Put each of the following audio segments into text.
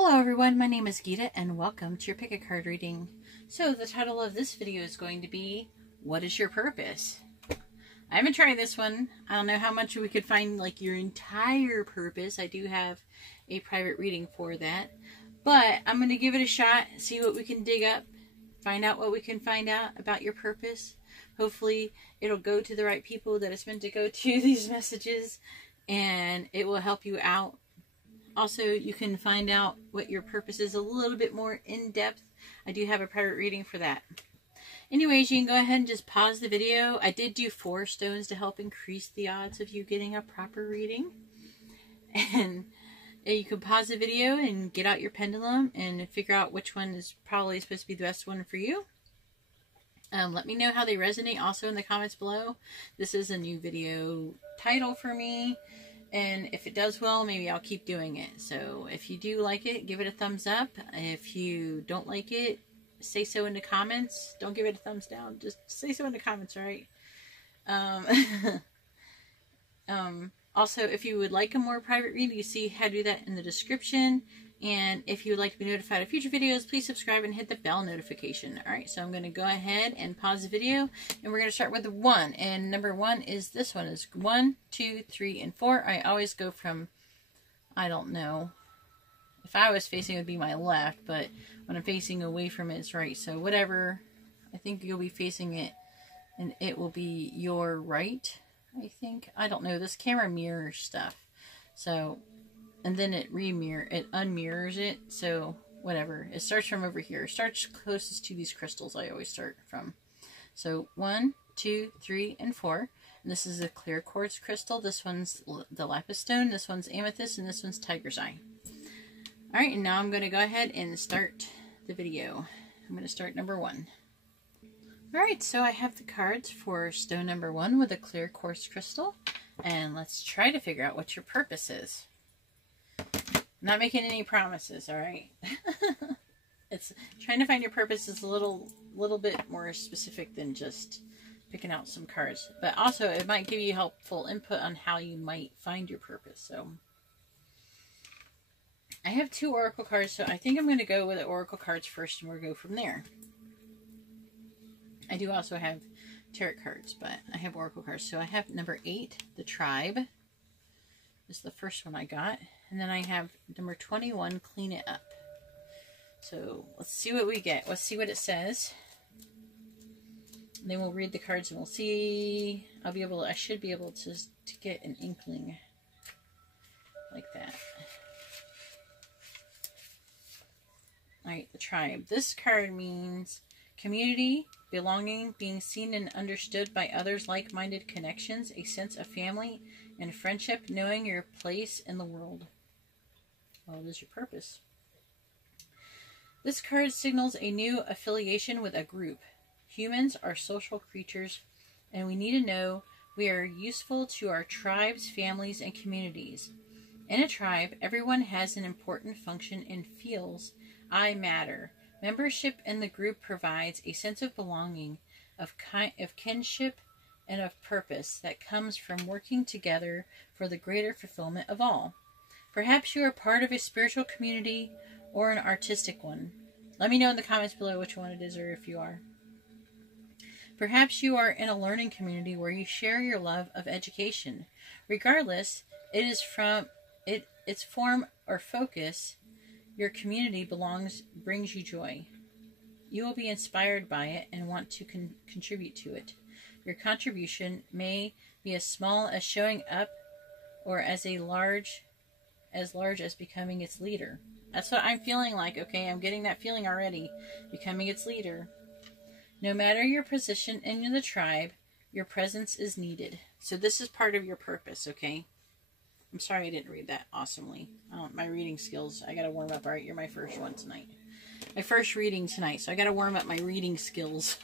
Hello everyone, my name is Geeta and welcome to your pick a card reading. So the title of this video is going to be, what is your purpose? I haven't tried this one. I don't know how much we could find like your entire purpose. I do have a private reading for that. But I'm going to give it a shot, see what we can dig up, find out what we can find out about your purpose. Hopefully it'll go to the right people that it's meant to go to, these messages, and it will help you out. Also, you can find out what your purpose is a little bit more in depth. I do have a private reading for that. Anyways, you can go ahead and just pause the video. I did do 4 stones to help increase the odds of you getting a proper reading. And you can pause the video and get out your pendulum and figure out which one is probably supposed to be the best one for you. Let me know how they resonate also in the comments below. This is a new video title for me. And if it does well, maybe I'll keep doing it. So if you do like it, give it a thumbs up. If you don't like it, say so in the comments. Don't give it a thumbs down. Just say so in the comments, alright? Also, if you would like a more private reading, you see how to do that in the description. And if you would like to be notified of future videos, please subscribe and hit the bell notification. Alright, so I'm going to go ahead and pause the video. And we're going to start with 1. And number 1 is this one. Is 1, 2, 3, and 4. I always go from, I don't know. If I was facing, it would be my left. But when I'm facing away from it, it's right. So whatever. I think you'll be facing it. And it will be your right, I think. I don't know. This camera mirrors stuff. So... and then it unmirrors it, so whatever. It starts from over here. It starts closest to these crystals I always start from. So 1, 2, 3, and 4. And this is a clear quartz crystal. This one's the lapis stone. This one's amethyst, and this one's tiger's eye. Alright, and now I'm going to go ahead and start the video. I'm going to start number 1. Alright, so I have the cards for stone number 1 with a clear quartz crystal. And let's try to figure out what your purpose is. Not making any promises, alright? It's trying to find your purpose is a little bit more specific than just picking out some cards. But also, it might give you helpful input on how you might find your purpose. So, I have 2 oracle cards, so I think I'm going to go with the oracle cards first, and we'll go from there. I do also have tarot cards, but I have oracle cards. So I have number 8, the tribe. This is the first one I got. And then I have number 21, clean it up. So let's see what we get. Let's see what it says. And then we'll read the cards and we'll see. I should be able to get an inkling like that. Alright, the tribe. This card means community, belonging, being seen and understood by others, like-minded connections, a sense of family and friendship, knowing your place in the world. Well, what is your purpose? This card signals a new affiliation with a group. Humans are social creatures, and we need to know we are useful to our tribes, families, and communities. In a tribe, everyone has an important function and feels, I matter. Membership in the group provides a sense of belonging, of kinship, and of purpose that comes from working together for the greater fulfillment of all. Perhaps you are part of a spiritual community or an artistic one. Let me know in the comments below which one it is or if you are. Perhaps you are in a learning community where you share your love of education. Regardless, its form or focus, your community brings you joy. You will be inspired by it and want to contribute to it. Your contribution may be as small as showing up or as large as becoming its leader. That's what I'm feeling like, okay? I'm getting that feeling already. Becoming its leader. No matter your position in the tribe, your presence is needed. So this is part of your purpose, okay? I'm sorry I didn't read that awesomely. My reading skills, I gotta warm up. Alright, you're my first one tonight. My first reading tonight, so I gotta warm up my reading skills.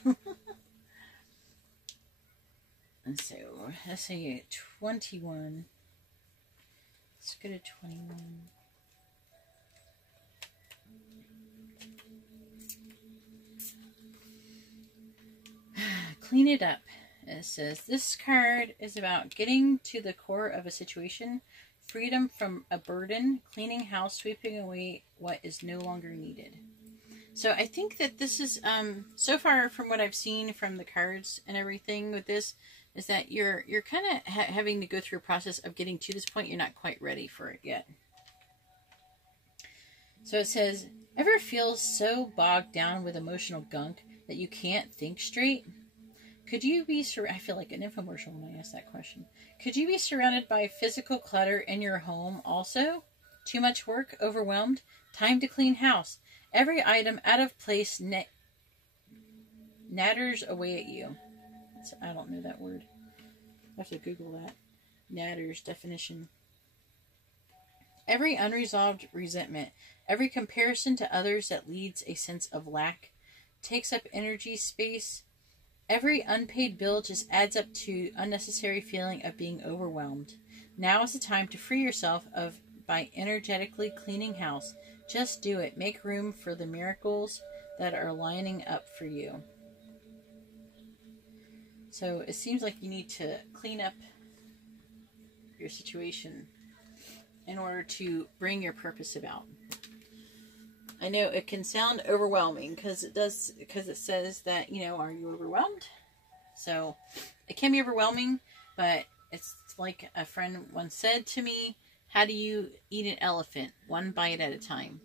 And so, let's say 21. Let's go to 21. Clean it up. It says, this card is about getting to the core of a situation, freedom from a burden, cleaning house, sweeping away what is no longer needed. So I think that this is, so far from what I've seen from the cards and everything with this, is that you're kind of having to go through a process of getting to this point. You're not quite ready for it yet. So it says, ever feel so bogged down with emotional gunk that you can't think straight? Could you be, I feel like an infomercial when I ask that question. Could you be surrounded by physical clutter in your home also? Too much work, overwhelmed, time to clean house. Every item out of place natters away at you. I don't know that word. I have to Google that. Natters definition. Every unresolved resentment, every comparison to others that leads a sense of lack, takes up energy, space. Every unpaid bill just adds up to unnecessary feeling of being overwhelmed. Now is the time to free yourself by energetically cleaning house. Just do it. Make room for the miracles that are lining up for you. So it seems like you need to clean up your situation in order to bring your purpose about. I know it can sound overwhelming because it says that, are you overwhelmed? So it can be overwhelming, but it's like a friend once said to me, how do you eat an elephant? One bite at a time.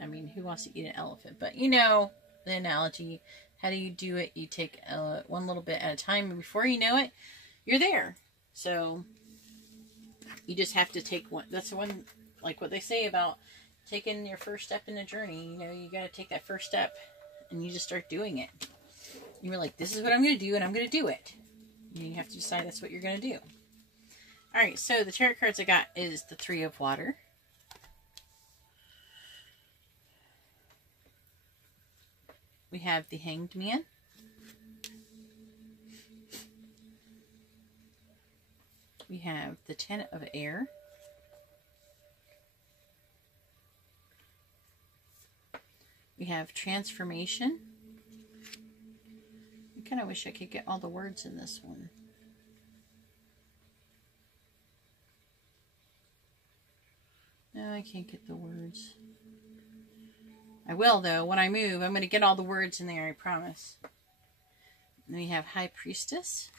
I mean, who wants to eat an elephant? But the analogy. How do you do it? You take one little bit at a time, and before you know it, you're there. So you just have to take one. That's the one, like what they say about taking your first step in the journey. You got to take that first step, and you just start doing it. You're like, this is what I'm going to do, and I'm going to do it. And you have to decide that's what you're going to do. All right, so the tarot cards I got is the Three of Water. We have the Hanged Man. We have the Ten of Air. We have Transformation. I kind of wish I could get all the words in this one. No, I can't get the words. I will, though. When I move, I'm going to get all the words in there, I promise. And we have High Priestess.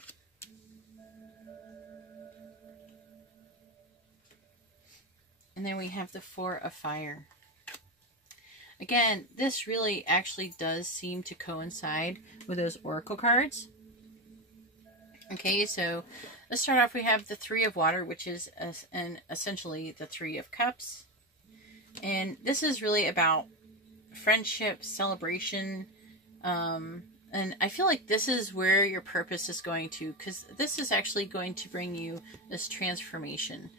And then we have the Four of Fire. Again, this really actually does seem to coincide with those oracle cards. Okay, so let's start off. We have the Three of Water, which is essentially the Three of Cups. And this is really about friendship, celebration, and I feel like this is where your purpose is going to, because this is actually going to bring you this transformation.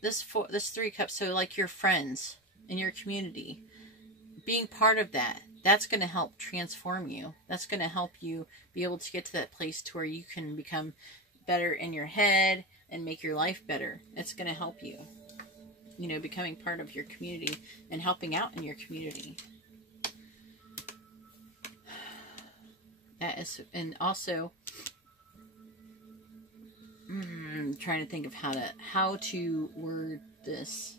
This Three Cups, so like your friends in your community, being part of that's going to help transform you. That's going to help you be able to get to that place to where you can become better in your head and make your life better. It's going to help you. Becoming part of your community and helping out in your community. That is, and also, trying to think of how to word this.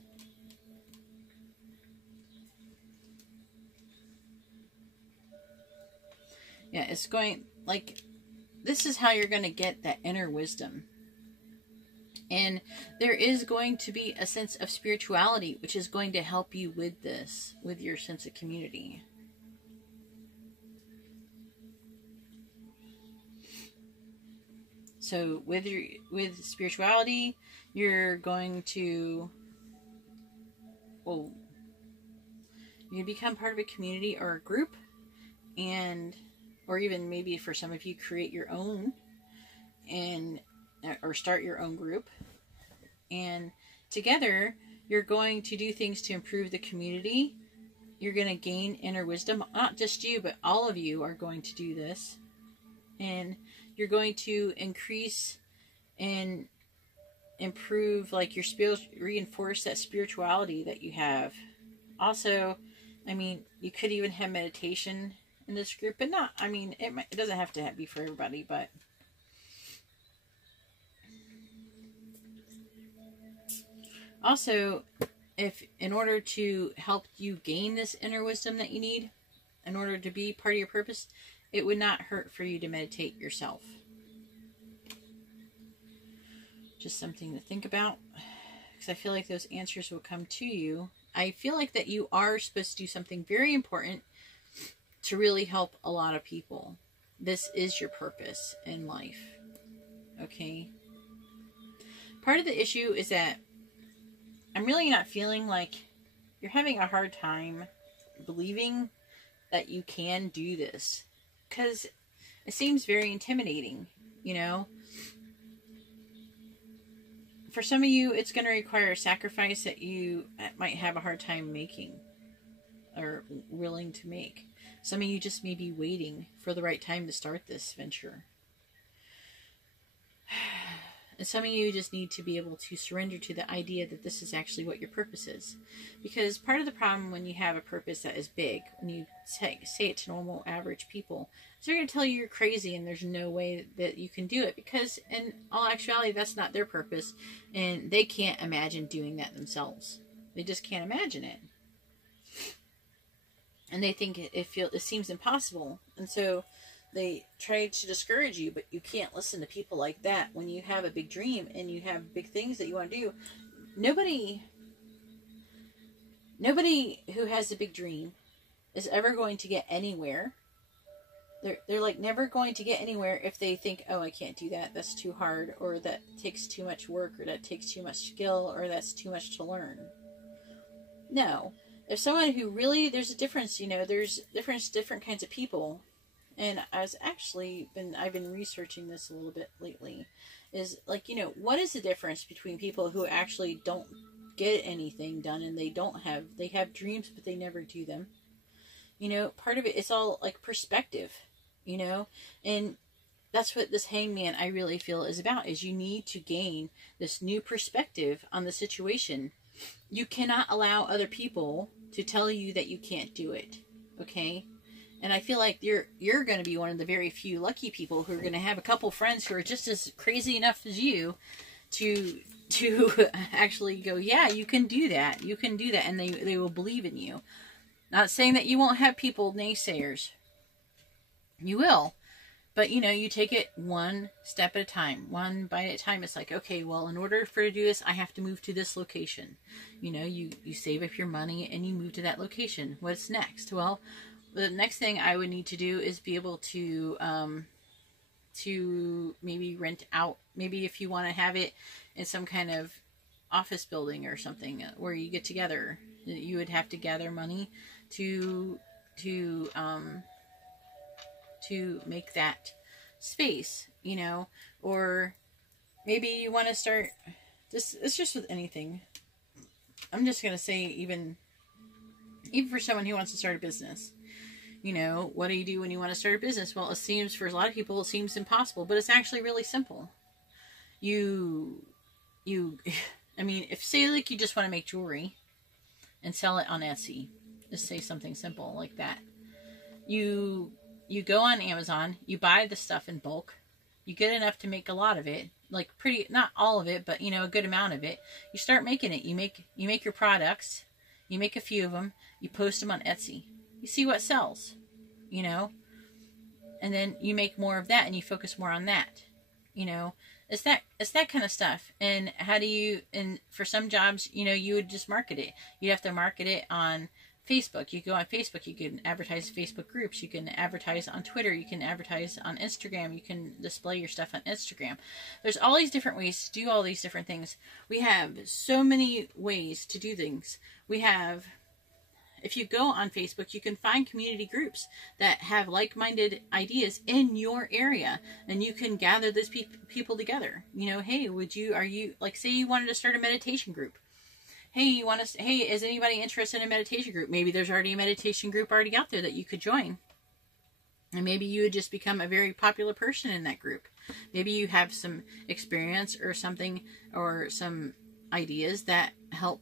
Yeah, it's going, like, this is how you're going to get that inner wisdom. And there is going to be a sense of spirituality, which is going to help you with this, with your sense of community. So with spirituality, you're going to, you become part of a community or a group, or even maybe for some of you, create your own, or start your own group, and together you're going to do things to improve the community. You're going to gain inner wisdom. Not just you, but all of you are going to do this, and you're going to increase and improve, like, your reinforce that spirituality that you have. Also, I mean, you could even have meditation in this group, but not, I mean, it doesn't have to be for everybody, but Also, if in order to help you gain this inner wisdom that you need, in order to be part of your purpose, it would not hurt for you to meditate yourself. Just something to think about, because I feel like those answers will come to you. I feel like that you are supposed to do something very important to really help a lot of people. This is your purpose in life. Okay? Part of the issue is that I'm really not feeling like you're having a hard time believing that you can do this, because it seems very intimidating, you know? For some of you, it's going to require a sacrifice that you might have a hard time making or willing to make. Some of you just may be waiting for the right time to start this venture. And some of you just need to be able to surrender to the idea that this is actually what your purpose is. Because part of the problem when you have a purpose that is big, when you say it to normal, average people, is they're going to tell you you're crazy and there's no way that you can do it. Because in all actuality, that's not their purpose. And they can't imagine doing that themselves. They just can't imagine it. And they think it seems impossible. And so they try to discourage you, but you can't listen to people like that when you have a big dream and you have big things that you want to do. Nobody who has a big dream is ever going to get anywhere. They're like never going to get anywhere if they think, oh, I can't do that. That's too hard, or that takes too much work, or that takes too much skill, or that's too much to learn. No. If someone who really, there's a difference, you know, there's different kinds of people. And I've been researching this a little bit lately, is like, you know, what is the difference between people who actually don't get anything done and they have dreams, but they never do them? You know, part of it's all like perspective, you know, and that's what this hangman I really feel is about, is you need to gain this new perspective on the situation. You cannot allow other people to tell you that you can't do it. Okay? And I feel like you're going to be one of the very few lucky people who are going to have a couple friends who are just as crazy enough as you to actually go, yeah, you can do that. You can do that. And they will believe in you. Not saying that you won't have people, naysayers. You will. But, you know, you take it one step at a time, one bite at a time. It's like, okay, well, in order for to do this, I have to move to this location. You know, you save up your money and you move to that location. What's next? Well, the next thing I would need to do is be able to maybe rent out, maybe if you want to have it in some kind of office building or something where you get together, you would have to gather money to make that space, you know, or maybe you want to start this. It's just with anything. I'm just going to say, even for someone who wants to start a business, you know, what do you do when you want to start a business? Well, it seems, for a lot of people, it seems impossible, but it's actually really simple. I mean, if say like you just want to make jewelry and sell it on Etsy, just say something simple like that. You go on Amazon, you buy the stuff in bulk, you get enough to make a lot of it, like not all of it, but you know, a good amount of it. You start making it. You make your products, you make a few of them, you post them on Etsy. You see what sells, you know, and then you make more of that and you focus more on that, you know. It's that kind of stuff. And and for some jobs, you know, you would just market it. You'd have to market it on Facebook. You go on Facebook, you can advertise Facebook groups, you can advertise on Twitter, you can advertise on Instagram, you can display your stuff on Instagram. There's all these different ways to do all these different things. We have so many ways to do things. If you go on Facebook, you can find community groups that have like-minded ideas in your area, and you can gather those people together. You know, hey, say you wanted to start a meditation group. Hey, is anybody interested in a meditation group? Maybe there's already a meditation group already out there that you could join. And maybe you would just become a very popular person in that group. Maybe you have some experience or something, or some ideas that help,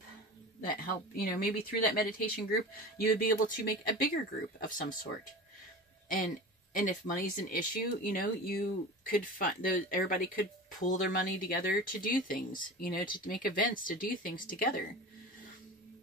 you know, maybe through that meditation group, you would be able to make a bigger group of some sort. And And if money's an issue, you know, you could find everybody could pool their money together to do things, you know, to make events, to do things together.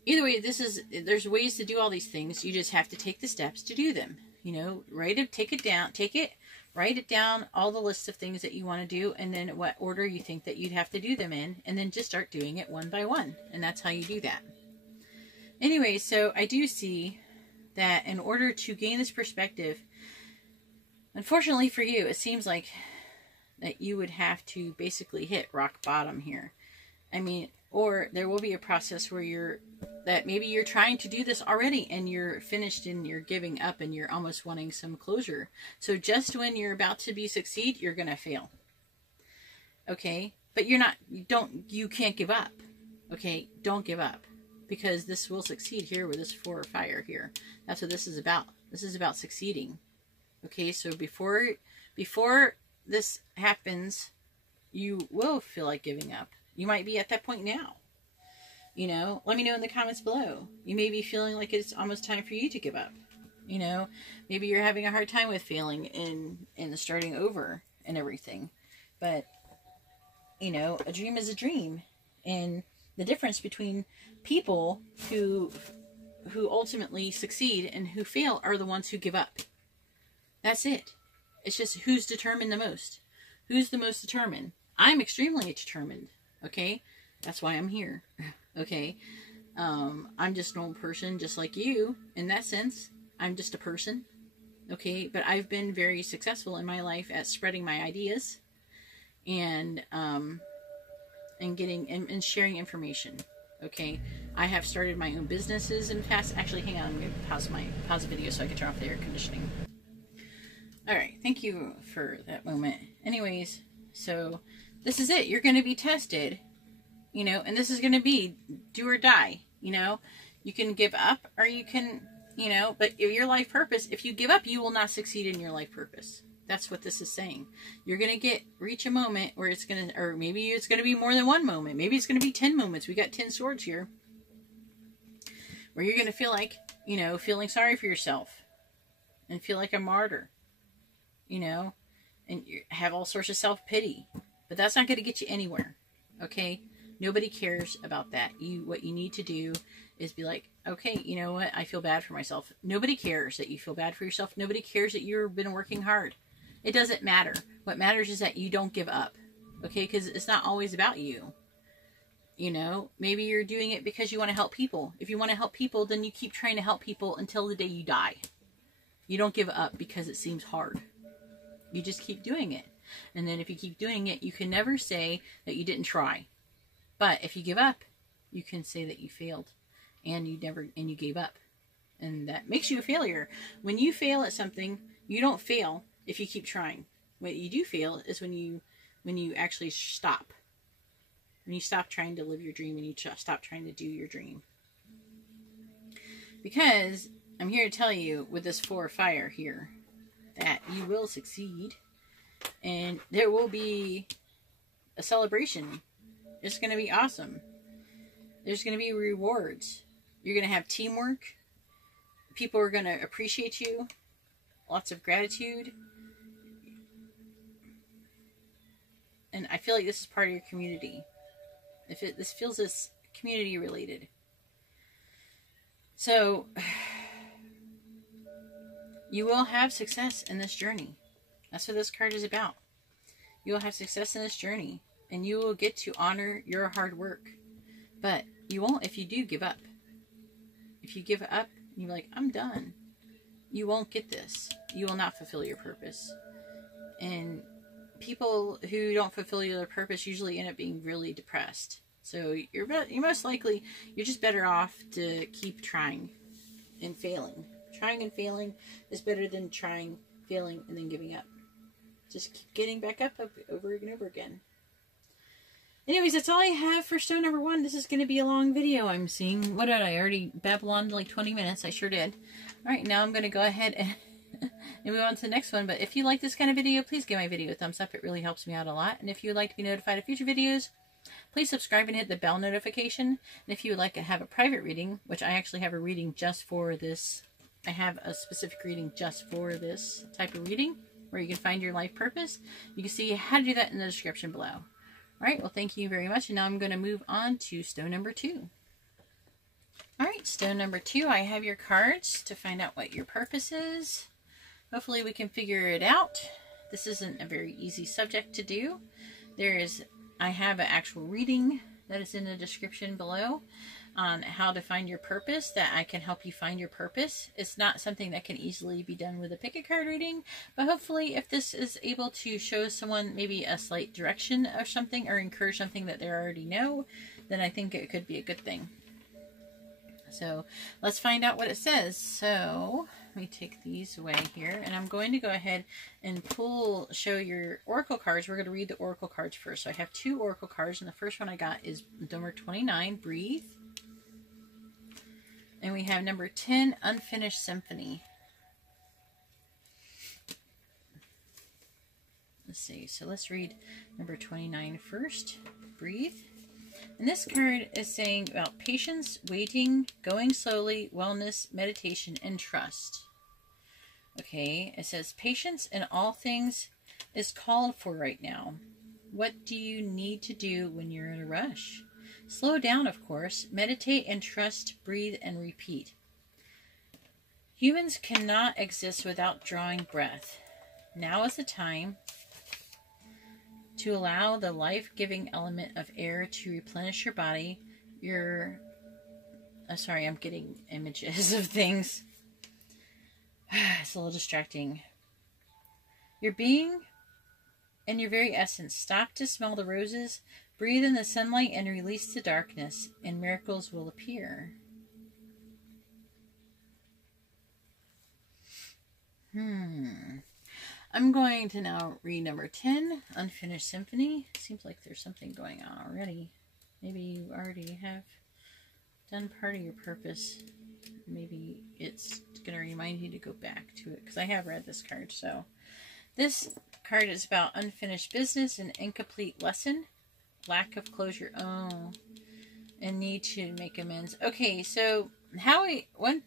Either way, there's ways to do all these things. You just have to take the steps to do them. You know, write it down, all the lists of things that you want to do, and then what order you think that you'd have to do them in, and then just start doing it one by one. And that's how you do that. Anyway, so I do see that in order to gain this perspective, unfortunately for you, it seems like that you would have to basically hit rock bottom here. I mean, or there will be a process where maybe you're trying to do this already and you're finished and you're giving up and you're almost wanting some closure. So just when you're about to succeed, you're going to fail. Okay? But you can't give up. Okay? Don't give up. Because this will succeed here with this 4 of fire here. That's what this is about. This is about succeeding. Okay, so before this happens, you will feel like giving up. You might be at that point now. You know, let me know in the comments below. You may be feeling like it's almost time for you to give up. You know, maybe you're having a hard time with failing and starting over and everything. But, you know, a dream is a dream. And the difference between people who ultimately succeed and who fail are the ones who give up. That's it. It's just who's determined the most. Who's the most determined? I'm extremely determined. Okay? That's why I'm here. Okay? I'm just an old person just like you. In that sense, I'm just a person. Okay? But I've been very successful in my life at spreading my ideas and getting and sharing information. Okay, I have started my own businesses in past. Actually, hang on, I'm going to pause the video so I can turn off the air conditioning. All right, thank you for that moment. Anyways, so this is it. You're going to be tested, you know, and this is going to be do or die. You know, you can give up or you can, you know, but your life purpose. If you give up, you will not succeed in your life purpose. That's what this is saying. You're going to reach a moment where it's going to, or maybe it's going to be more than one moment. Maybe it's going to be 10 moments. We got 10 swords here. Where you're going to feel like, you know, feeling sorry for yourself. And feel like a martyr. You know. And you have all sorts of self-pity. But that's not going to get you anywhere. Okay. Nobody cares about that. What you need to do is be like, okay, you know what? I feel bad for myself. Nobody cares that you feel bad for yourself. Nobody cares that you've been working hard. It doesn't matter. What matters is that you don't give up. Okay? Because it's not always about you. You know? Maybe you're doing it because you want to help people. If you want to help people, then you keep trying to help people until the day you die. You don't give up because it seems hard. You just keep doing it. And then if you keep doing it, you can never say that you didn't try. But if you give up, you can say that you failed. And you gave up. And that makes you a failure. When you fail at something, you don't fail if you keep trying. What you do fail is when you actually stop. When you stop trying to live your dream and you stop trying to do your dream. Because I'm here to tell you with this 4 of fire here that you will succeed and there will be a celebration. It's going to be awesome. There's going to be rewards. You're going to have teamwork. People are going to appreciate you. Lots of gratitude. And I feel like this is part of your community. This feels this community related. So, you will have success in this journey. That's what this card is about. You will have success in this journey. And you will get to honor your hard work. But you won't if you do give up. If you give up and you're like, I'm done. You won't get this. You will not fulfill your purpose. And people who don't fulfill their purpose usually end up being really depressed. So you're most likely, you're just better off to keep trying and failing. Trying and failing is better than trying, failing, and then giving up. Just keep getting back up over and over again. Anyways, that's all I have for stone number 1. This is going to be a long video, I'm seeing. What did I already babble on like 20 minutes? I sure did. Alright, now I'm going to go ahead and move on to the next one. But if you like this kind of video, please give my video a thumbs up. It really helps me out a lot. And if you would like to be notified of future videos, please subscribe and hit the bell notification. And if you would like to have a private reading, which I actually have a reading just for this I have a specific reading just for this type of reading where you can find your life purpose. You can see how to do that in the description below. All right, well, thank you very much. And now I'm going to move on to stone number 2. All right, stone number 2, I have your cards to find out what your purpose is. Hopefully we can figure it out. This isn't a very easy subject to do. I have an actual reading that is in the description below on how to find your purpose, that I can help you find your purpose. It's not something that can easily be done with a pick a card reading, but hopefully if this is able to show someone maybe a slight direction of something or encourage something that they already know, then I think it could be a good thing. So let's find out what it says. So let me take these away here, and I'm going to go ahead and show your oracle cards. We're going to read the oracle cards first. So I have 2 oracle cards, and the first one I got is number 29, Breathe. And we have number 10, Unfinished Symphony. Let's see. So let's read number 29 first, Breathe. And this card is saying about patience, waiting, going slowly, wellness, meditation, and trust. Okay, it says patience in all things is called for right now. What do you need to do when you're in a rush? Slow down, of course. Meditate and trust, breathe and repeat. Humans cannot exist without drawing breath. Now is the time to allow the life-giving element of air to replenish your body. Sorry, I'm getting images of things. It's a little distracting. Your being and your very essence. Stop to smell the roses, breathe in the sunlight, and release the darkness, and miracles will appear. I'm going to now read number 10, Unfinished Symphony. Seems like there's something going on already. Maybe you already have done part of your purpose. Maybe it's going to remind you to go back to it, because I have read this card. So this card is about unfinished business, an incomplete lesson, lack of closure, and need to make amends. Okay, so one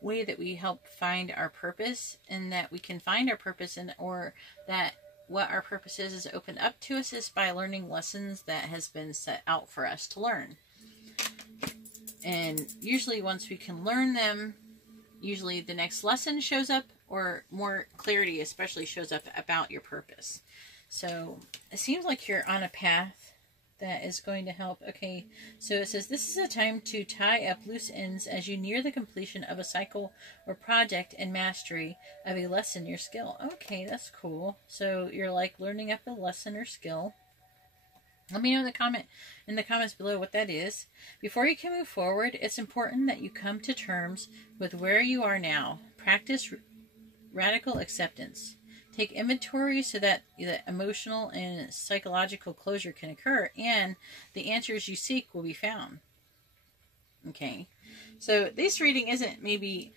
way that we help find our purpose, and that we can find our purpose, or that what our purpose is opened up to us, is by learning lessons that has been set out for us to learn. And usually once we can learn them, usually the next lesson shows up, or more clarity especially shows up about your purpose. So it seems like you're on a path that is going to help. Okay, so it says, this is a time to tie up loose ends as you near the completion of a cycle or project and mastery of a lesson or skill. Okay, that's cool. So you're like learning up a lesson or skill. Let me know in the comments below what that is. Before you can move forward, it's important that you come to terms with where you are now. Practice radical acceptance. Take inventory so that the emotional and psychological closure can occur, and the answers you seek will be found. Okay, so this reading isn't maybe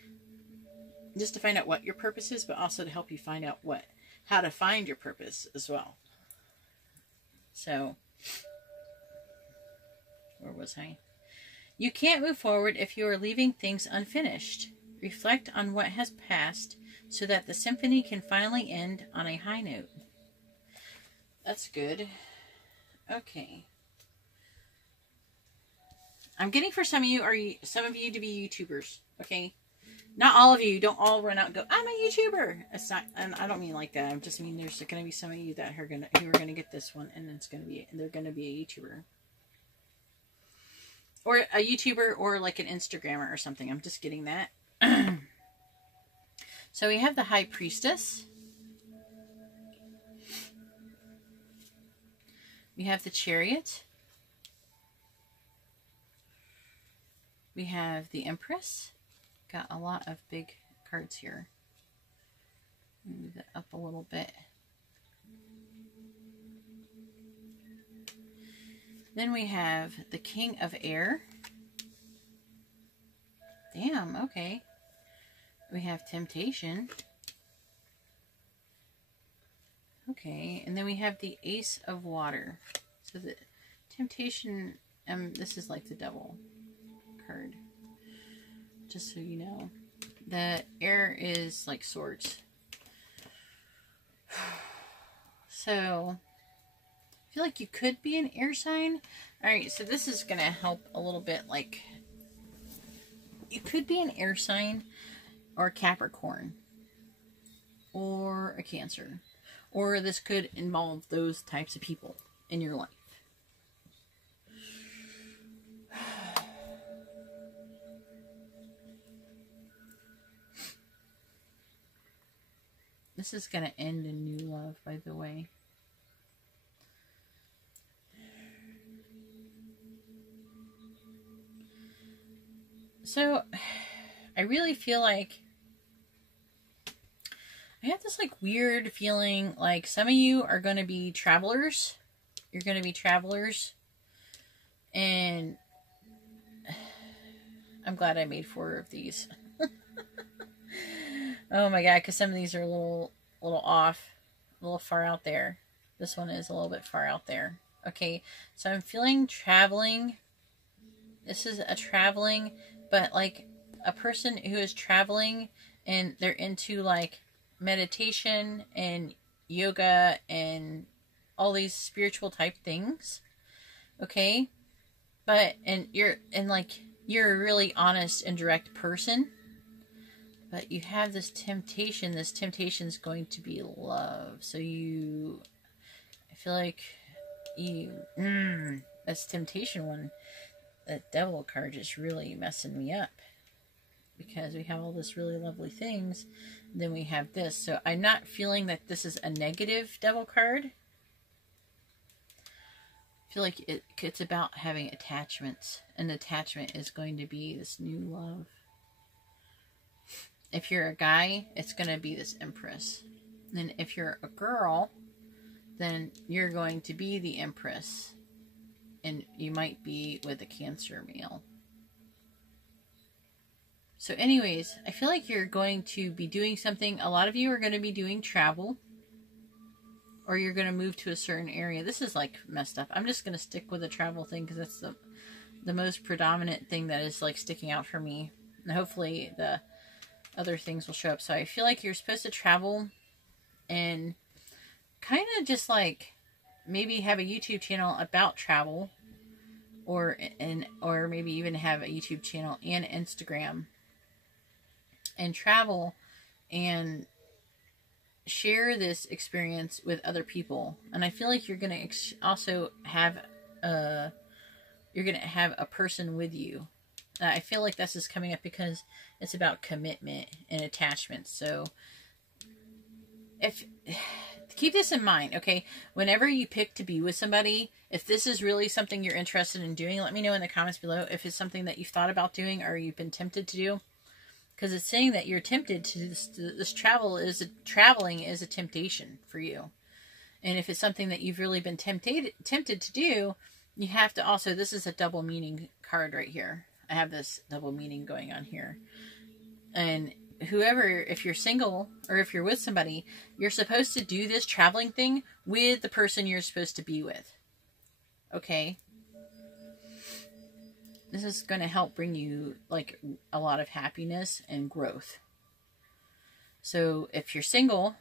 just to find out what your purpose is, but also to help you find out how to find your purpose as well. So, where was I? You can't move forward if you are leaving things unfinished. Reflect on what has passed so that the symphony can finally end on a high note. That's good. Okay. I'm getting for some of you to be YouTubers, okay? Not all of you. Don't all run out and go, I'm a YouTuber. It's not, and I don't mean like that. I just mean there's going to be some of you that who are going to get this one, and they're going to be a YouTuber. Or a YouTuber, or like an Instagrammer or something. I'm just getting that. So we have the High Priestess. We have the Chariot. We have the Empress. Got a lot of big cards here. Move that up a little bit. Then we have the King of Air. Damn, okay. We have Temptation. Okay, and then we have the Ace of Water. So the Temptation, this is like the Devil card. Just so you know. The air is like swords. So, I feel like you could be an air sign. Alright, so this is going to help a little bit. Like, you could be an air sign or a Capricorn or a Cancer. Or this could involve those types of people in your life. This is going to end in new love, by the way. So, I really feel like I have this like weird feeling like some of you are going to be travelers. You're going to be travelers. And I'm glad I made 4 of these. Oh my god, because some of these are a little off, a little far out there. This one is a little bit far out there. Okay, so I'm feeling traveling. This is a traveling, but like a person who is traveling and they're into like meditation and yoga and all these spiritual type things. Okay, but you're a really honest and direct person. But you have this temptation. This temptation is going to be love. So I feel like this temptation one, that devil card is really messing me up. Because we have all this really lovely things. Then we have this. So I'm not feeling that this is a negative devil card. I feel like it's about having attachments. And attachment is going to be this new love. If you're a guy, it's going to be this Empress. And if you're a girl, then you're going to be the Empress. And you might be with a Cancer male. So anyways, I feel like you're going to be doing something. A lot of you are going to be doing travel. Or you're going to move to a certain area. This is like messed up. I'm just going to stick with the travel thing because that's the most predominant thing that is like sticking out for me. And hopefully the other things will show up. So I feel like you're supposed to travel and kind of just like maybe have a YouTube channel about travel, or maybe even have a YouTube channel and Instagram and travel and share this experience with other people. And I feel like you're going to also have a person with you. I feel like this is coming up because it's about commitment and attachment. So, keep this in mind, okay? Whenever you pick to be with somebody, if this is really something you're interested in doing, let me know in the comments below if it's something that you've thought about doing or you've been tempted to do. Because it's saying that you're tempted to this traveling is a temptation for you. And if it's something that you've really been tempted to do, you have to also, this is a double meaning card right here. I have this double meaning going on here. And whoever, if you're single or if you're with somebody, you're supposed to do this traveling thing with the person you're supposed to be with. Okay? This is going to help bring you like a lot of happiness and growth. So if you're single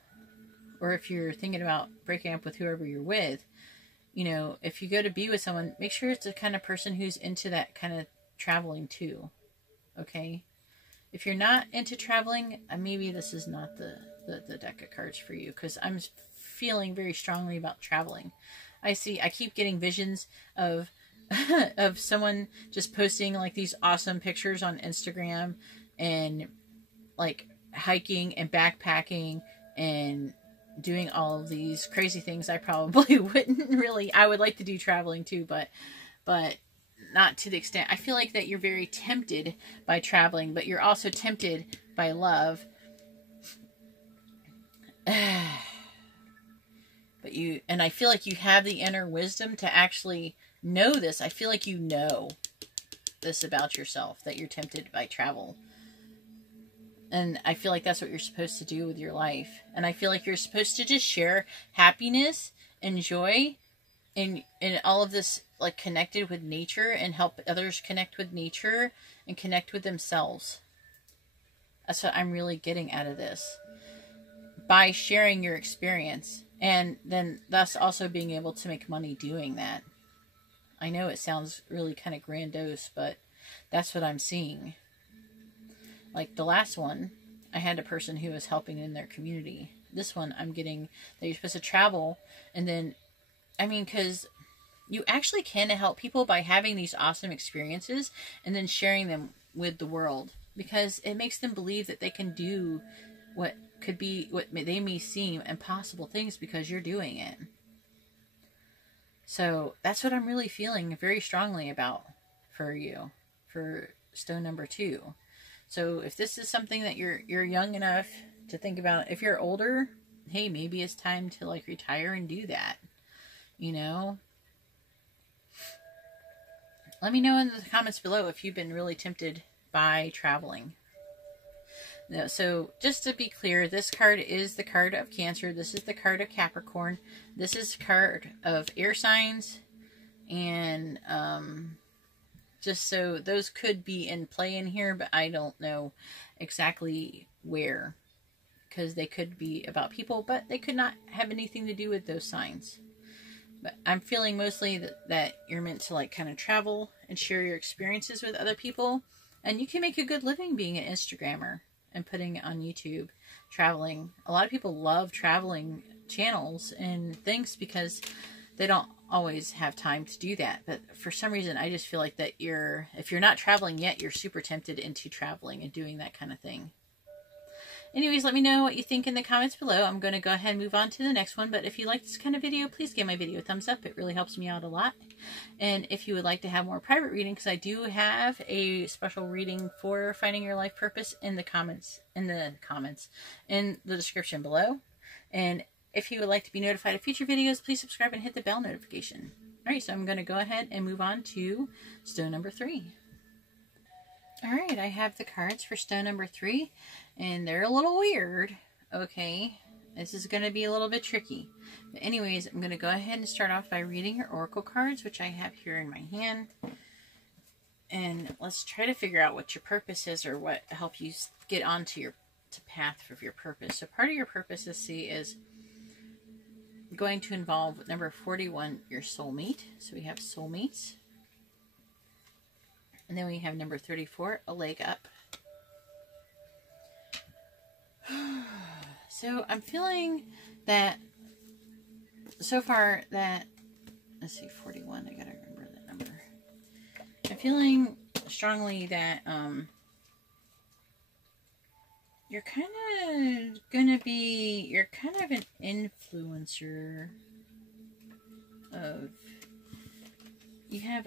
or if you're thinking about breaking up with whoever you're with, you know, if you go to be with someone, make sure it's the kind of person who's into that kind of traveling too. Okay? If you're not into traveling, maybe this is not the deck of cards for you, because I'm feeling very strongly about traveling. I keep getting visions of of someone just posting like these awesome pictures on Instagram and like hiking and backpacking and doing all of these crazy things. I probably wouldn't really. I would like to do traveling too, but not to the extent. I feel like that you're very tempted by traveling, but you're also tempted by love. And I feel like you have the inner wisdom to actually know this. I feel like you know this about yourself, that you're tempted by travel. And I feel like that's what you're supposed to do with your life. And I feel like you're supposed to just share happiness and joy and all of this, like, connected with nature, and help others connect with nature and connect with themselves. That's what I'm really getting out of this. By sharing your experience, and then thus also being able to make money doing that. I know it sounds really kind of grandiose, but that's what I'm seeing. Like the last one, I had a person who was helping in their community. This one, I'm getting that you're supposed to travel, and then, I mean, because you actually can help people by having these awesome experiences and then sharing them with the world, because it makes them believe that they can do what could be, what they may seem impossible things, because you're doing it. So that's what I'm really feeling very strongly about for you, for stone number 2. So if this is something that you're young enough to think about, if you're older, hey, maybe it's time to like retire and do that, you know. Let me know in the comments below if you've been really tempted by traveling. No, so just to be clear, this card is the card of Cancer. This is the card of Capricorn. This is the card of air signs. And just so those could be in play in here, but I don't know exactly where. Because they could be about people, but they could not have anything to do with those signs. But I'm feeling mostly that you're meant to like kind of travel and share your experiences with other people. And you can make a good living being an Instagrammer and putting it on YouTube, traveling. A lot of people love traveling channels and things because they don't always have time to do that. But for some reason, I just feel like that if you're not traveling yet, you're super tempted into traveling and doing that kind of thing. Anyways, let me know what you think in the comments below. I'm going to go ahead and move on to the next one. But if you like this kind of video, please give my video a thumbs up. It really helps me out a lot. And if you would like to have more private reading, because I do have a special reading for finding your life purpose in the description below. And if you would like to be notified of future videos, please subscribe and hit the bell notification. Alright, so I'm going to go ahead and move on to stone number 3. Alright, I have the cards for stone number 3, and they're a little weird. Okay, this is going to be a little bit tricky. But anyways, I'm going to go ahead and start off by reading your oracle cards, which I have here in my hand. And let's try to figure out what your purpose is, or what help you get onto your path of your purpose. So part of your purpose, let's see, is going to involve number 41, your soulmate. So we have soulmates. And then we have number 34, a leg up. So I'm feeling that so far that, let's see, 41, I gotta remember that number. I'm feeling strongly that you're kind of an influencer of,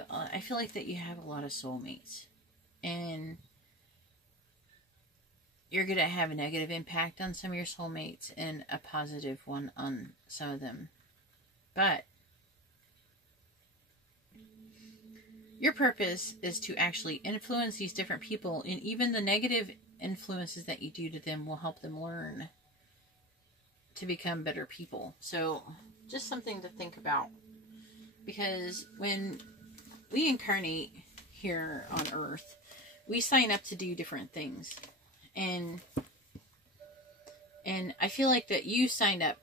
I feel like that you have a lot of soulmates, and you're going to have a negative impact on some of your soulmates and a positive one on some of them. But your purpose is to actually influence these different people, and even the negative influences that you do to them will help them learn to become better people. So just something to think about, because when we incarnate here on Earth, we sign up to do different things. And I feel like that you signed up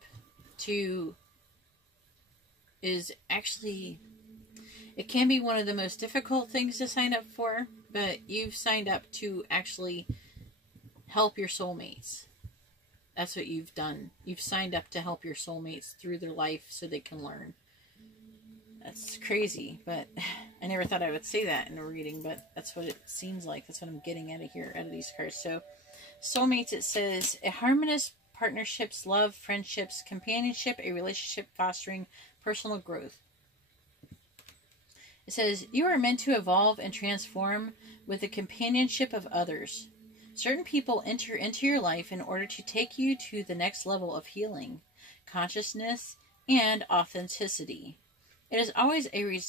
to is actually, it can be one of the most difficult things to sign up for, but you've signed up to actually help your soulmates. That's what you've done. You've signed up to help your soulmates through their life so they can learn. That's crazy, but I never thought I would say that in a reading, but that's what it seems like. That's what I'm getting out of here, out of these cards. So, soulmates, it says, a harmonious partnerships, love, friendships, companionship, a relationship fostering personal growth. It says, you are meant to evolve and transform with the companionship of others. Certain people enter into your life in order to take you to the next level of healing, consciousness, and authenticity. It is always a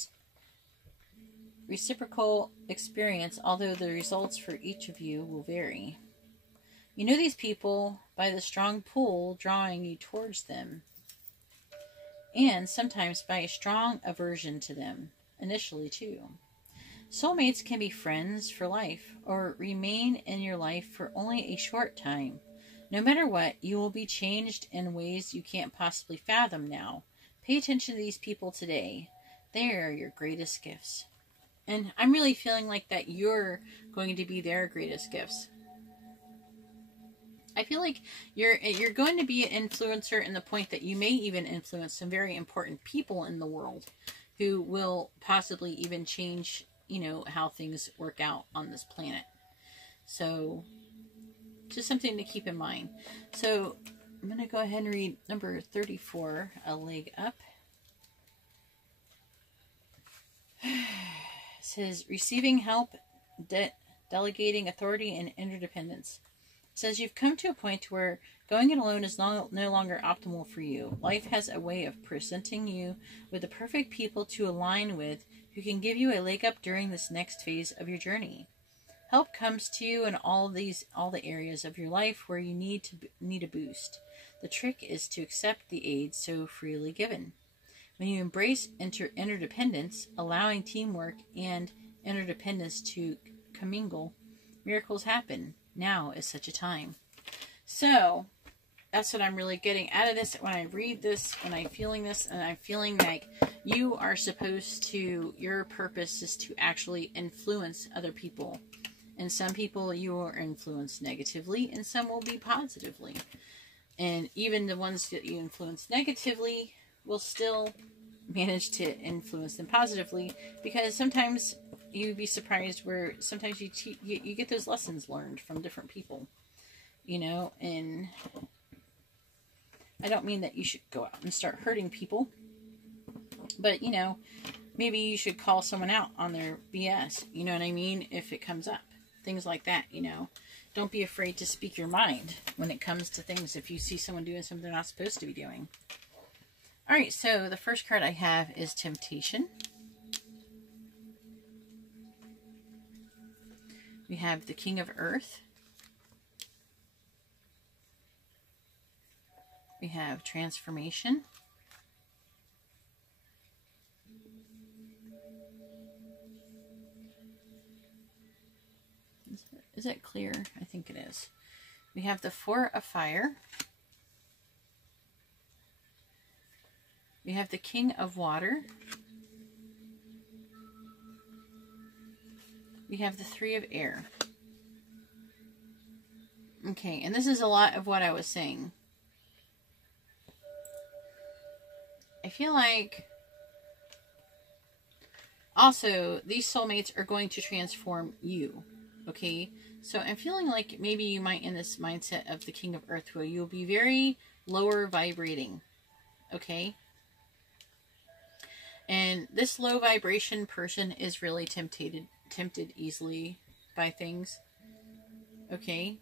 reciprocal experience, although the results for each of you will vary. You know these people by the strong pull drawing you towards them, and sometimes by a strong aversion to them, initially too. Soulmates can be friends for life or remain in your life for only a short time. No matter what, you will be changed in ways you can't possibly fathom now. Pay attention to these people today. They are your greatest gifts. And I'm really feeling like that you're going to be their greatest gifts. I feel like you're going to be an influencer in the point that you may even influence some very important people in the world who will possibly even change, how things work out on this planet. So, just something to keep in mind. So, I'm going to go ahead and read number 34, A Leg Up. It says, receiving help, delegating authority, and interdependence. It says you've come to a point where going it alone is no longer optimal for you. Life has a way of presenting you with the perfect people to align with who can give you a leg up during this next phase of your journey. Help comes to you in all the areas of your life where you need a boost. The trick is to accept the aid so freely given. When you embrace interdependence, allowing teamwork and interdependence to commingle, miracles happen. Now is such a time. So, that's what I'm really getting out of this when I read this, when I'm feeling this, and I'm feeling like you are supposed to, your purpose is to actually influence other people. And some people you will influence negatively, and some will be positively. And even the ones that you influence negatively will still manage to influence them positively, because sometimes you'd be surprised where sometimes you get those lessons learned from different people, and I don't mean that you should go out and start hurting people, but maybe you should call someone out on their BS, you know what I mean, if it comes up, things like that. Don't be afraid to speak your mind when it comes to things if you see someone doing something they're not supposed to be doing. Alright, so the first card I have is Temptation. We have the King of Earth. We have Transformation. Is it clear? I think it is. We have the Four of Fire. We have the King of Water. We have the Three of Air. Okay, and this is a lot of what I was saying. I feel like also these soulmates are going to transform you. Okay, so I'm feeling like maybe you might in this mindset of the King of Earth where you'll be very lower vibrating. Okay. And this low vibration person is really tempted easily by things. Okay.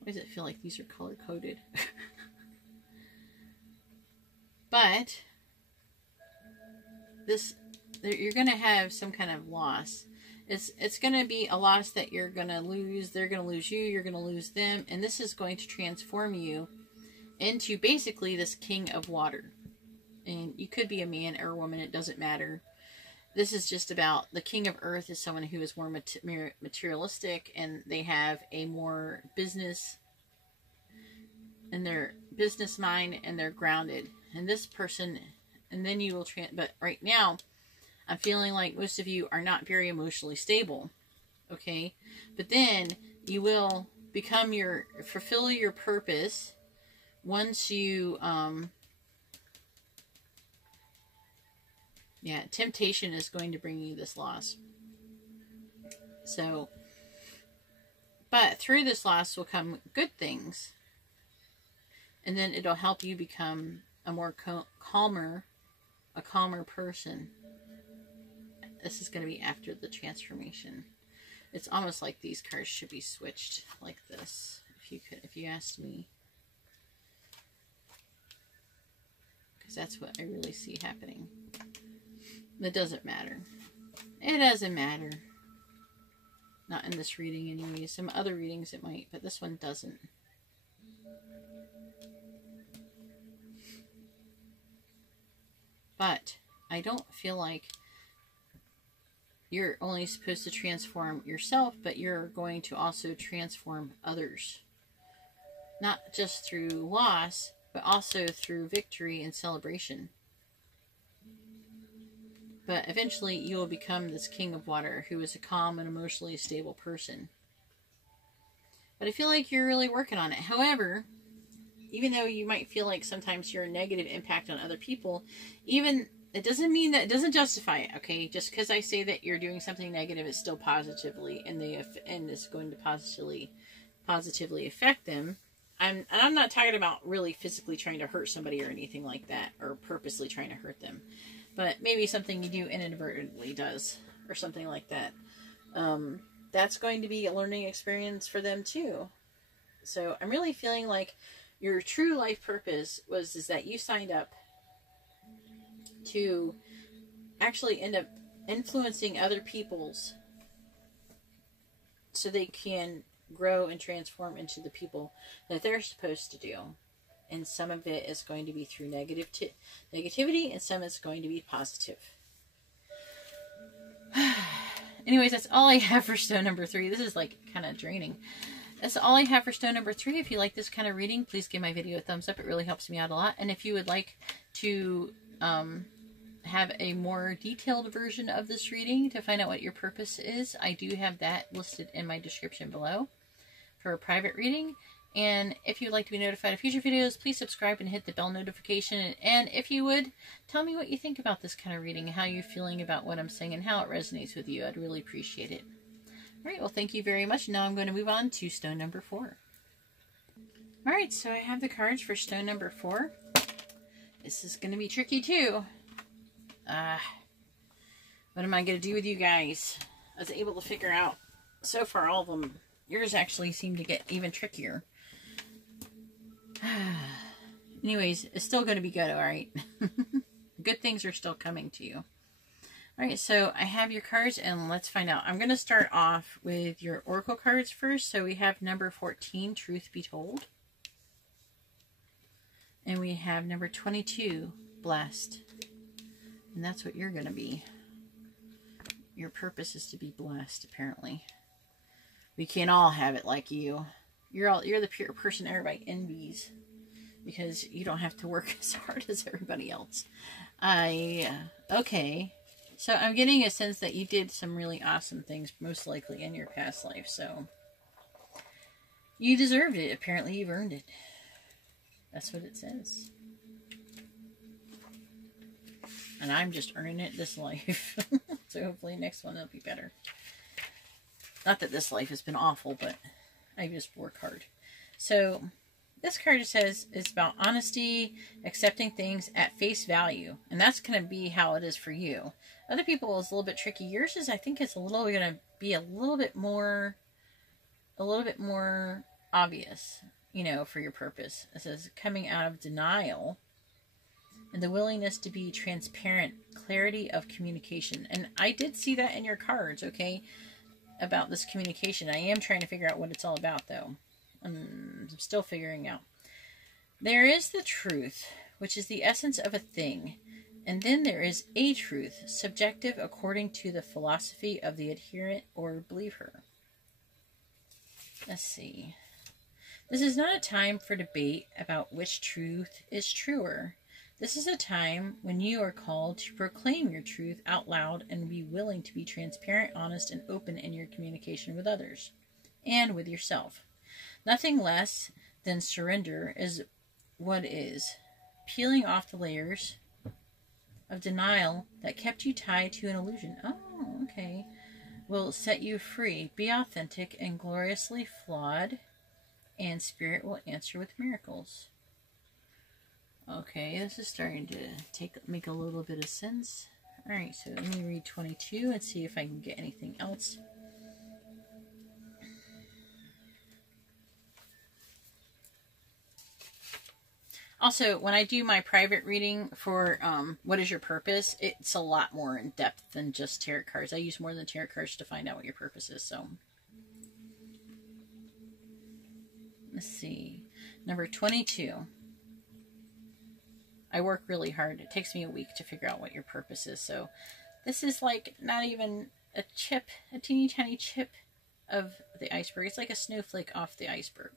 Why does it feel like these are color coded? But you're going to have some kind of loss. It's going to be a loss that you're going to lose. They're going to lose you. You're going to lose them. And this is going to transform you into basically this King of Water. And you could be a man or a woman, it doesn't matter. This is just about the King of Earth is someone who is more materialistic, and they have a more business in their business mind, and they're grounded. And this person, and then you will but right now I'm feeling like most of you are not very emotionally stable. Okay? But then you will fulfill your purpose once you, temptation is going to bring you this loss. So, but through this loss will come good things. And then it'll help you become a more calmer person. This is going to be after the transformation. It's almost like these cards should be switched like this, if you asked me. Because that's what I really see happening. It doesn't matter. It doesn't matter. Not in this reading anyway. Some other readings it might, but this one doesn't. But I don't feel like you're only supposed to transform yourself, but you're going to also transform others. Not just through loss, but also through victory and celebration. But eventually you will become this king of water who is a calm and emotionally stable person. But I feel like you're really working on it. However, even though you might feel like sometimes you're a negative impact on other people, it doesn't mean that, it doesn't justify it, okay? Just because I say that you're doing something negative, it's still positively, and it's going to positively affect them. I'm not talking about really physically trying to hurt somebody or anything like that, or purposely trying to hurt them. But maybe something you do inadvertently does, or something like that. That's going to be a learning experience for them too. So I'm really feeling like your true life purpose is that you signed up to actually end up influencing other people's, so they can grow and transform into the people that they're supposed to do. And some of it is going to be through negativity, and some is going to be positive. Anyways, that's all I have for stone number 3. This is like kind of draining. That's all I have for stone number 3. If you like this kind of reading, please give my video a thumbs up. It really helps me out a lot. And if you would like to have a more detailed version of this reading to find out what your purpose is, I do have that listed in my description below for a private reading. And if you'd like to be notified of future videos, please subscribe and hit the bell notification. And if you would, tell me what you think about this kind of reading, how you're feeling about what I'm saying, and how it resonates with you. I'd really appreciate it. Alright, well, thank you very much. Now I'm going to move on to stone number 4. Alright, so I have the cards for stone number 4. This is going to be tricky too. What am I going to do with you guys? I was able to figure out, so far all of them, yours actually seem to get even trickier. Anyways, it's still going to be good, alright? Good things are still coming to you. Alright, so I have your cards, and let's find out. I'm going to start off with your oracle cards first. So we have number 14, Truth Be Told. And we have number 22, Blessed. And that's what you're going to be. Your purpose is to be blessed, apparently. We can't all have it like you. You're the pure person everybody envies, because you don't have to work as hard as everybody else. Okay. So I'm getting a sense that you did some really awesome things, most likely in your past life. So you deserved it. Apparently you've earned it. That's what it says. And I'm just earning it this life. So hopefully next one will be better. Not that this life has been awful, but I just work hard. So this card says it's about honesty, accepting things at face value. And that's going to be how it is for you. Other people is a little bit tricky. Yours is, I think it's going to be a little bit more obvious, you know, for your purpose. It says coming out of denial and the willingness to be transparent, clarity of communication. And I did see that in your cards, okay, about this communication. I am trying to figure out what it's all about, though. I'm still figuring out. There is the truth, which is the essence of a thing. And then there is a truth, subjective according to the philosophy of the adherent or believer. Let's see. This is not a time for debate about which truth is truer. This is a time when you are called to proclaim your truth out loud and be willing to be transparent, honest, and open in your communication with others and with yourself. Nothing less than surrender is what is. Peeling off the layers of denial that kept you tied to an illusion. Oh, okay. Will set you free. Be authentic and gloriously flawed, and Spirit will answer with miracles. Okay, this is starting to make a little bit of sense. Alright, so let me read 22 and see if I can get anything else. Also, when I do my private reading for what is your purpose, it's a lot more in depth than just tarot cards. I use more than tarot cards to find out what your purpose is. So, let's see. Number 22. I work really hard. It takes me a week to figure out what your purpose is. So this is like not even a chip, a teeny tiny chip of the iceberg. It's like a snowflake off the iceberg.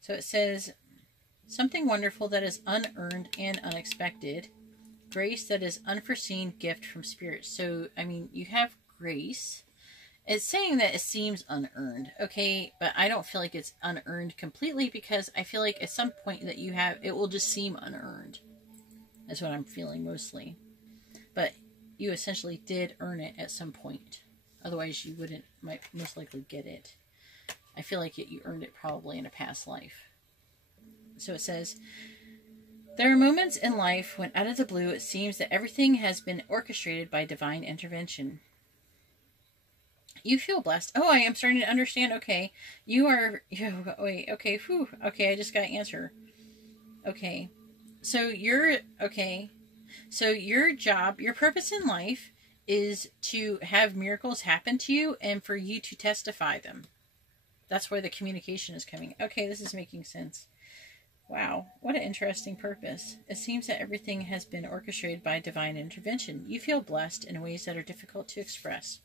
So it says, something wonderful that is unearned and unexpected. Grace that is unforeseen gift from Spirit. So, I mean, you have grace. It's saying that it seems unearned, okay? But I don't feel like it's unearned completely, because I feel like at some point that you have, it will just seem unearned. That's what I'm feeling mostly. But you essentially did earn it at some point. Otherwise, you might most likely get it. I feel like you earned it probably in a past life. So it says, there are moments in life when out of the blue it seems that everything has been orchestrated by divine intervention. You feel blessed. Oh, I am starting to understand. Okay. Wait, okay. Whew. Okay, I just got an answer. Okay. So your job, your purpose in life is to have miracles happen to you and for you to testify them. That's where the communication is coming. Okay, this is making sense. Wow, what an interesting purpose. It seems that everything has been orchestrated by divine intervention. You feel blessed in ways that are difficult to express.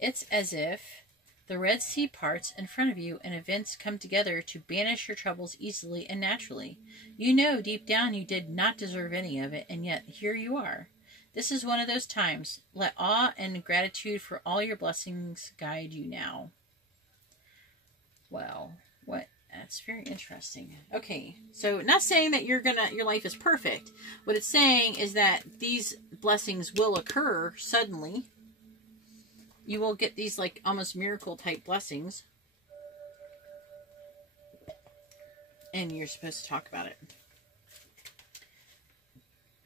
It's as if the Red Sea parts in front of you and events come together to banish your troubles easily and naturally. You know deep down you did not deserve any of it, and yet here you are. This is one of those times. Let awe and gratitude for all your blessings guide you now. Wow, that's very interesting. Okay, so not saying that your life is perfect. What it's saying is that these blessings will occur suddenly. You will get these like almost miracle type blessings. And you're supposed to talk about it.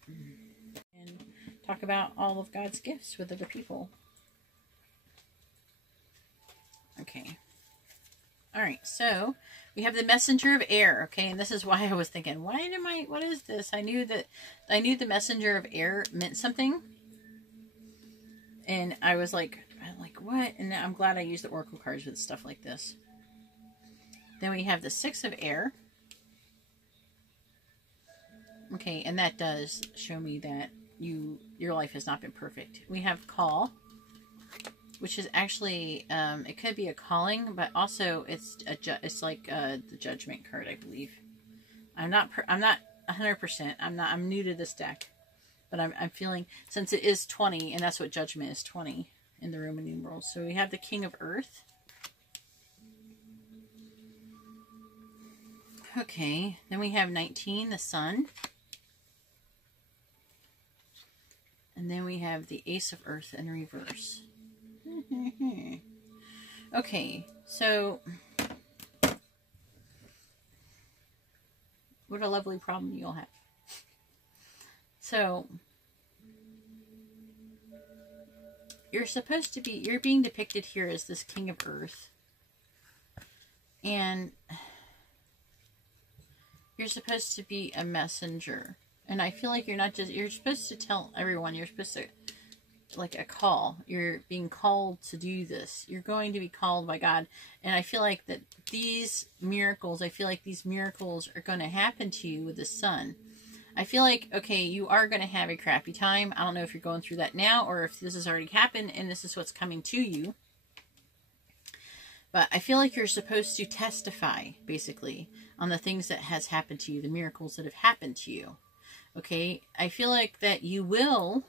And talk about all of God's gifts with other people. Okay. Alright, so we have the messenger of air, okay, and this is why I was thinking, what is this? I knew the messenger of air meant something, and I was like, what? And I'm glad I used the oracle cards with stuff like this. Then we have the six of air, okay, and that does show me that your life has not been perfect. We have call, which is actually, it could be a calling, but also it's like the judgment card, I believe. I'm not 100%. I'm new to this deck, but I'm feeling, since it is 20, and that's what judgment is, 20 in the Roman numerals. So we have the King of Earth. Okay, then we have 19, the Sun. And then we have the Ace of Earth in reverse. Okay, so what a lovely problem you'll have. So you're being depicted here as this King of Earth, and you're supposed to be a messenger. And I feel like you're supposed to tell everyone, you're supposed to, like a call. You're being called to do this. You're going to be called by God. And I feel like that these miracles are going to happen to you with the sun. I feel like, okay, you are going to have a crappy time. I don't know if you're going through that now or if this has already happened and this is what's coming to you. But I feel like you're supposed to testify, basically, on the things that has happened to you, the miracles that have happened to you. Okay, I feel like that you will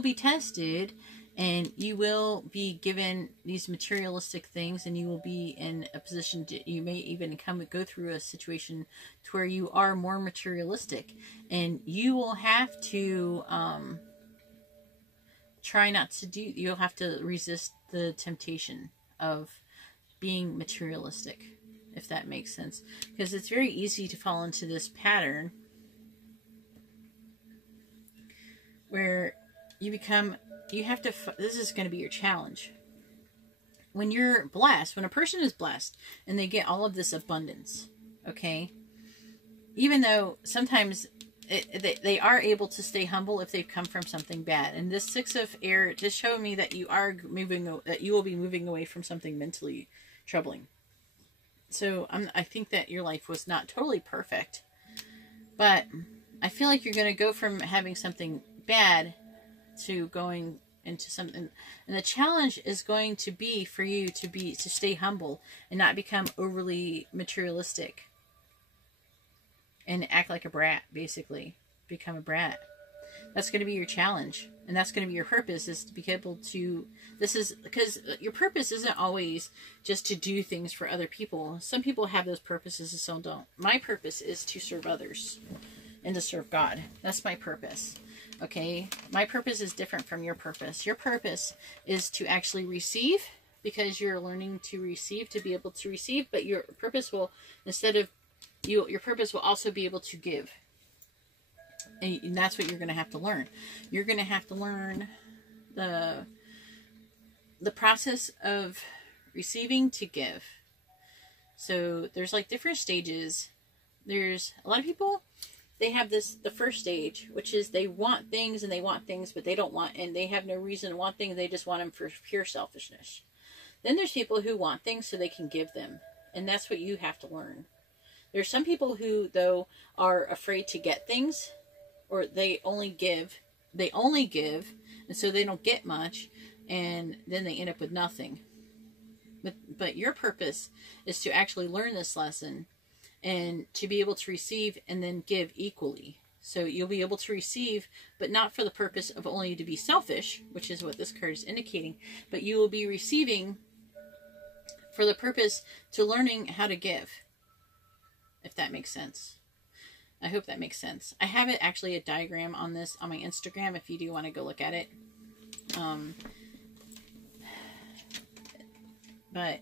be tested, and you will be given these materialistic things, and you will be in a position to, you may even go through a situation to where you are more materialistic, and you will have to you'll have to resist the temptation of being materialistic, if that makes sense, because it's very easy to fall into this pattern where this is going to be your challenge. When you're blessed, when a person is blessed and they get all of this abundance, okay, even though sometimes they are able to stay humble if they've come from something bad. And this Six of Air just showed me that you will be moving away from something mentally troubling. So I think that your life was not totally perfect. But I feel like you're going to go from having something bad to going into something, and the challenge is going to be for you to stay humble and not become overly materialistic and act like a brat. Basically become a brat. That's going to be your challenge, and that's going to be your purpose, is to be able to, this is because your purpose isn't always just to do things for other people. Some people have those purposes and some don't. My purpose is to serve others and to serve God. That's my purpose. Okay, my purpose is different from your purpose. Your purpose is to actually receive, because you're learning to receive, to be able to receive. But your purpose will, instead of your purpose will also be able to give. And that's what you're going to have to learn. You're going to have to learn the process of receiving to give. So there's like different stages. There's a lot of people, they have the first stage, which is they want things and they want things, but they don't want, and they have no reason to want things. They just want them for pure selfishness. Then there's people who want things so they can give them. And that's what you have to learn. There's some people who, though, are afraid to get things, or they only give, and so they don't get much, and then they end up with nothing. But your purpose is to actually learn this lesson and to be able to receive and then give equally. So you'll be able to receive, but not for the purpose of only to be selfish, which is what this card is indicating, but you will be receiving for the purpose to learning how to give, if that makes sense. I hope that makes sense. I have it actually a diagram on this on my Instagram if you do want to go look at it. But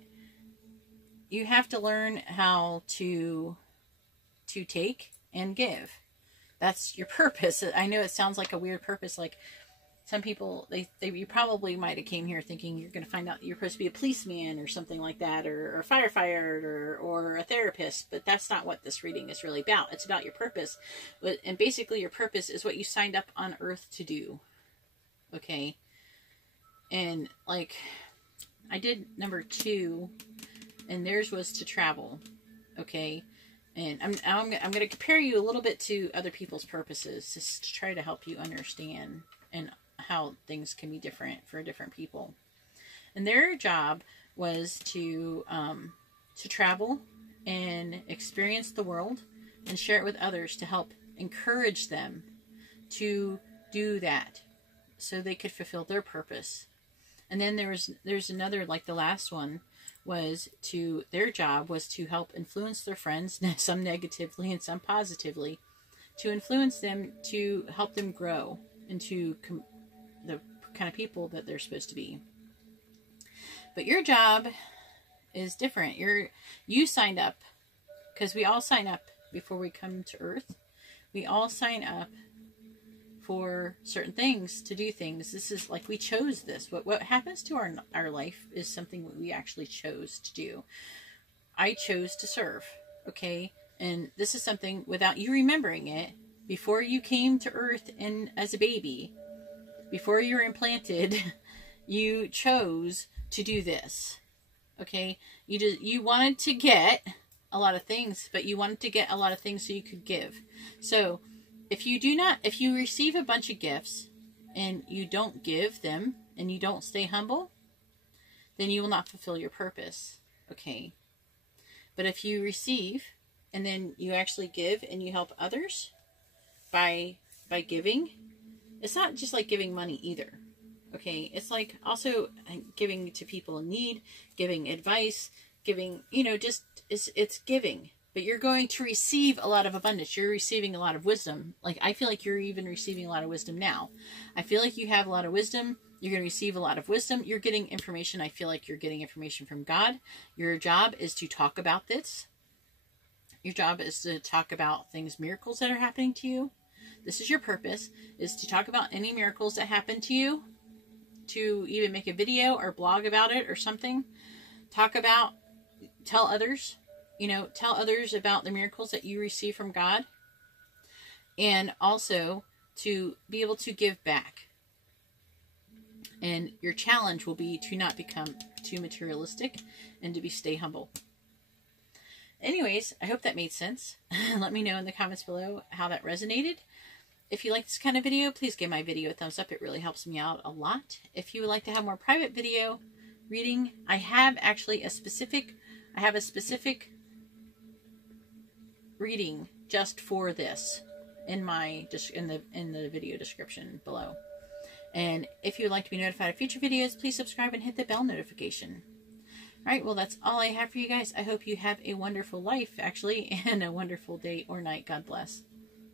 you have to learn how to take and give. That's your purpose. I know it sounds like a weird purpose. Like some people, you probably might have came here thinking you're going to find out you're supposed to be a policeman or something like that, or a firefighter or a therapist. But that's not what this reading is really about. It's about your purpose. And basically your purpose is what you signed up on earth to do. Okay. And like I did number 2, and theirs was to travel. Okay. And I'm going to compare you a little bit to other people's purposes, just to try to help you understand and how things can be different for different people. And their job was to travel and experience the world and share it with others to help encourage them to do that so they could fulfill their purpose. And then there's another, like the last one, was their job was to help influence their friends, some negatively and some positively, to influence them, to help them grow into the kind of people that they're supposed to be. But your job is different. You signed up, because we all sign up before we come to earth. We all sign up for certain things, to do things. This is like, we chose this. What happens to our life is something that we actually chose to do. I chose to serve, okay? And this is something, without you remembering it, before you came to earth and as a baby, before you were implanted, you chose to do this, okay? You wanted to get a lot of things, but you wanted to get a lot of things so you could give. So if you receive a bunch of gifts and you don't give them and you don't stay humble, then you will not fulfill your purpose, okay? But if you receive and then you actually give and you help others by giving, it's not just like giving money either, okay? It's like also giving to people in need, giving advice, giving, it's giving. But you're going to receive a lot of abundance. You're receiving a lot of wisdom. Like, I feel like you're even receiving a lot of wisdom now. I feel like you have a lot of wisdom. You're going to receive a lot of wisdom. You're getting information. I feel like you're getting information from God. Your job is to talk about this. Your job is to talk about things, miracles that are happening to you. This is your purpose, is to talk about any miracles that happen to you, to even make a video or blog about it or something. Tell others. Tell others about the miracles that you receive from God, and also to be able to give back. And your challenge will be to not become too materialistic and to stay humble. anyways, I hope that made sense. Let me know in the comments below how that resonated. If you like this kind of video, please give my video a thumbs up. It really helps me out a lot. If you would like to have more private video reading, I have actually a specific reading just for this in the video description below. And if you would like to be notified of future videos, please subscribe and hit the bell notification. Alright, well, that's all I have for you guys. I hope you have a wonderful life, actually, and a wonderful day or night. God bless.